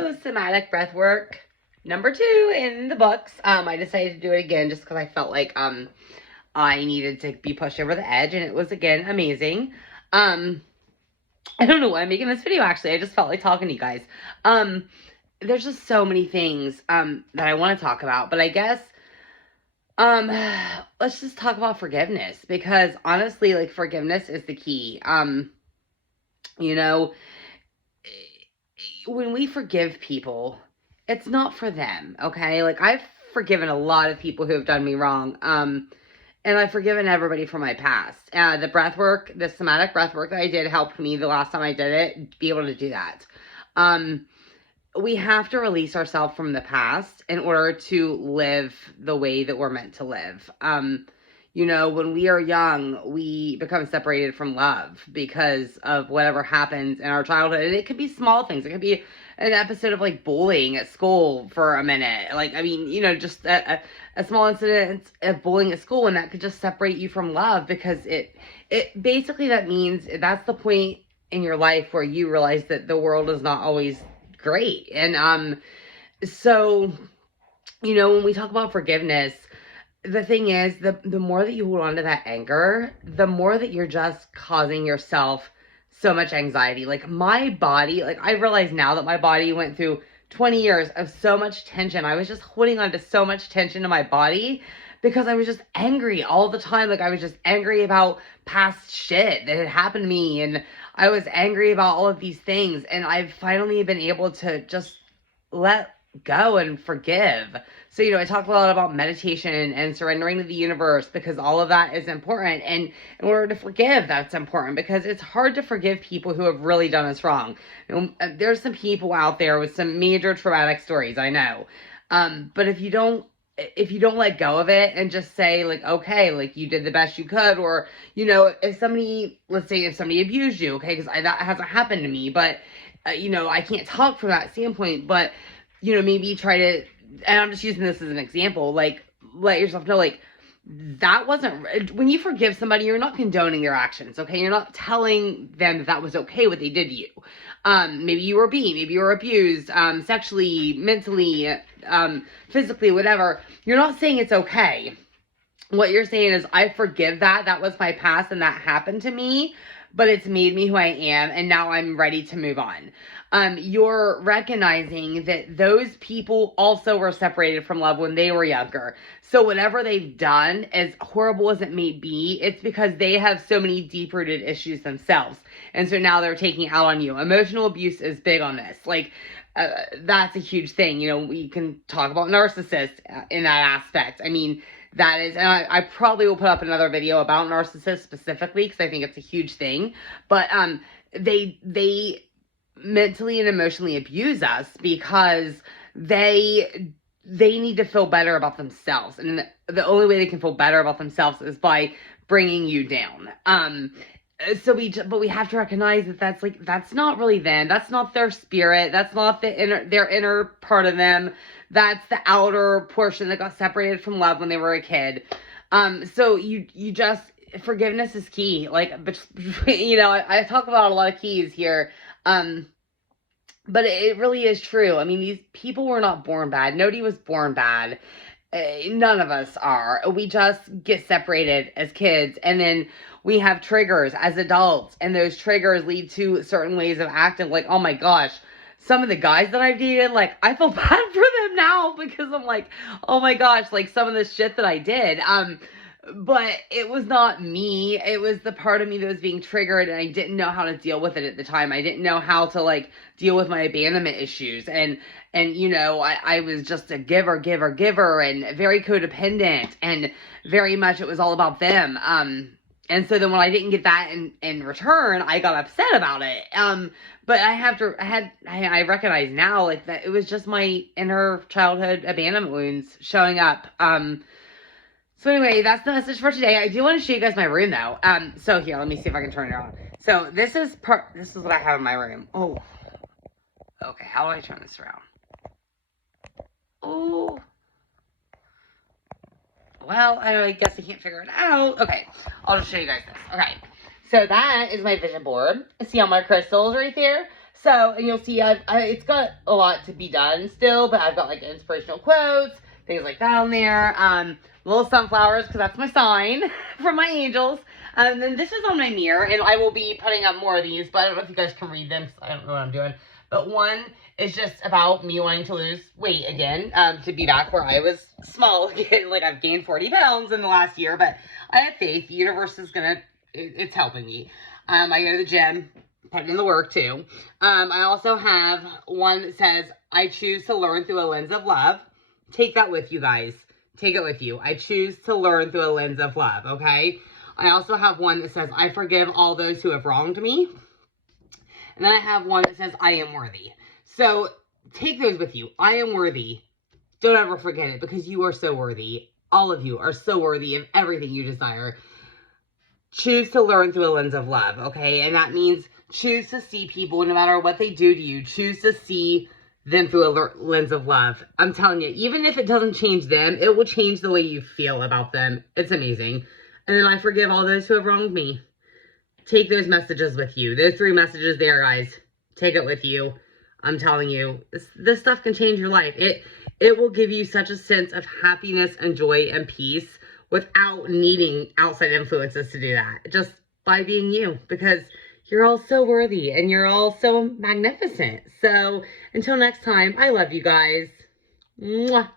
So, somatic breath work number 2 in the books. I decided to do it again just because I felt like I needed to be pushed over the edge, and it was again amazing. I don't know why I'm making this video, actually. I just felt like talking to you guys. There's just so many things that I want to talk about, but I guess let's just talk about forgiveness, because honestly, like, forgiveness is the key. You know, when we forgive people, it's not for them, okay? Like, I've forgiven a lot of people who have done me wrong. And I've forgiven everybody from my past. The breath work, the somatic breath work that I did helped me the last time I did it, be able to do that. We have to release ourselves from the past in order to live the way that we're meant to live. You know, when we are young, we become separated from love because of whatever happens in our childhood. And it could be small things. It could be an episode of, like, bullying at school for a minute. Like, I mean, you know, just a small incident of bullying at school, and that could just separate you from love, because it basically, that means that's the point in your life where you realize that the world is not always great. And so, you know, when we talk about forgiveness, the thing is, the more that you hold on to that anger, the more that you're just causing yourself so much anxiety. Like, my body, like, I realize now that my body went through 20 years of so much tension. I was just holding on to so much tension in my body because I was just angry all the time. Like, I was just angry about past shit that had happened to me, and I was angry about all of these things. And I've finally been able to just let go and forgive. So, you know, I talk a lot about meditation and surrendering to the universe, because all of that is important. And in order to forgive, that's important, because it's hard to forgive people who have really done us wrong. You know, there's some people out there with some major traumatic stories, I know. But if you don't let go of it and just say, like, okay, like, you did the best you could, or, you know, let's say if somebody abused you, okay, because that hasn't happened to me, but, you know, I can't talk from that standpoint, but, you know, maybe try to, and I'm just using this as an example, like, let yourself know, like, that wasn't, when you forgive somebody, you're not condoning their actions, okay? You're not telling them that was okay what they did to you. Maybe you were beat, maybe you were abused, sexually, mentally, physically, whatever. You're not saying it's okay. What you're saying is, I forgive that. That was my past and that happened to me, but it's made me who I am, and now I'm ready to move on. You're recognizing that those people also were separated from love when they were younger. So whatever they've done, as horrible as it may be, it's because they have so many deep-rooted issues themselves. And so now they're taking out on you. Emotional abuse is big on this. Like, that's a huge thing. You know, we can talk about narcissists in that aspect. I mean, that is, and I probably will put up another video about narcissists specifically, because I think it's a huge thing. But they mentally and emotionally abuse us because they need to feel better about themselves, and the only way they can feel better about themselves is by bringing you down. But we have to recognize that that's not really them. That's not their spirit. That's not their inner part of them. That's the outer portion that got separated from love when they were a kid. So you just, forgiveness is key. Like, you know, I talk about a lot of keys here. But it really is true. I mean, these people were not born bad. Nobody was born bad. None of us are. We just get separated as kids, and then we have triggers as adults, and those triggers lead to certain ways of acting. Like, oh my gosh, some of the guys that I've dated, like, I feel bad for them now, because I'm like, oh my gosh, like, some of the shit that I did. But it was not me. It was the part of me that was being triggered, and I didn't know how to deal with it at the time. I didn't know how to, like, deal with my abandonment issues. And you know, I was just a giver, and very codependent, and very much it was all about them. And so then when I didn't get that in return, I got upset about it. But I recognize now, like, that it was just my inner childhood abandonment wounds showing up. So anyway, that's the message for today. I do want to show you guys my room, though. So here, let me see if I can turn it on. So this is what I have in my room. Oh, okay. How do I turn this around? Oh, well, I guess I can't figure it out. Okay, I'll just show you guys this. Okay, so that is my vision board. See all my crystals right there? So, and you'll see it's got a lot to be done still, but I've got like inspirational quotes, things like that on there. Little sunflowers, because that's my sign from my angels. And then this is on my mirror, and I will be putting up more of these, but I don't know if you guys can read them, because I don't know what I'm doing. But one is just about me wanting to lose weight again, to be back where I was small again. Like, I've gained 40 pounds in the last year, but I have faith. The universe is it's helping me. I go to the gym, putting in the work too. I also have one that says, I choose to learn through a lens of love. Take that with you guys. Take it with you. I choose to learn through a lens of love, okay? I also have one that says, I forgive all those who have wronged me. And then I have one that says, I am worthy. So take those with you. I am worthy. Don't ever forget it, because you are so worthy. All of you are so worthy of everything you desire. Choose to learn through a lens of love, okay? And that means choose to see people, no matter what they do to you, choose to see them through a lens of love. I'm telling you, even if it doesn't change them, it will change the way you feel about them. It's amazing. And then I forgive all those who have wronged me. Take those messages with you. Those 3 messages there, guys. Take it with you. I'm telling you, this stuff can change your life. It will give you such a sense of happiness and joy and peace without needing outside influences to do that. Just by being you, because you're all so worthy and you're all so magnificent. So until next time, I love you guys. Mwah.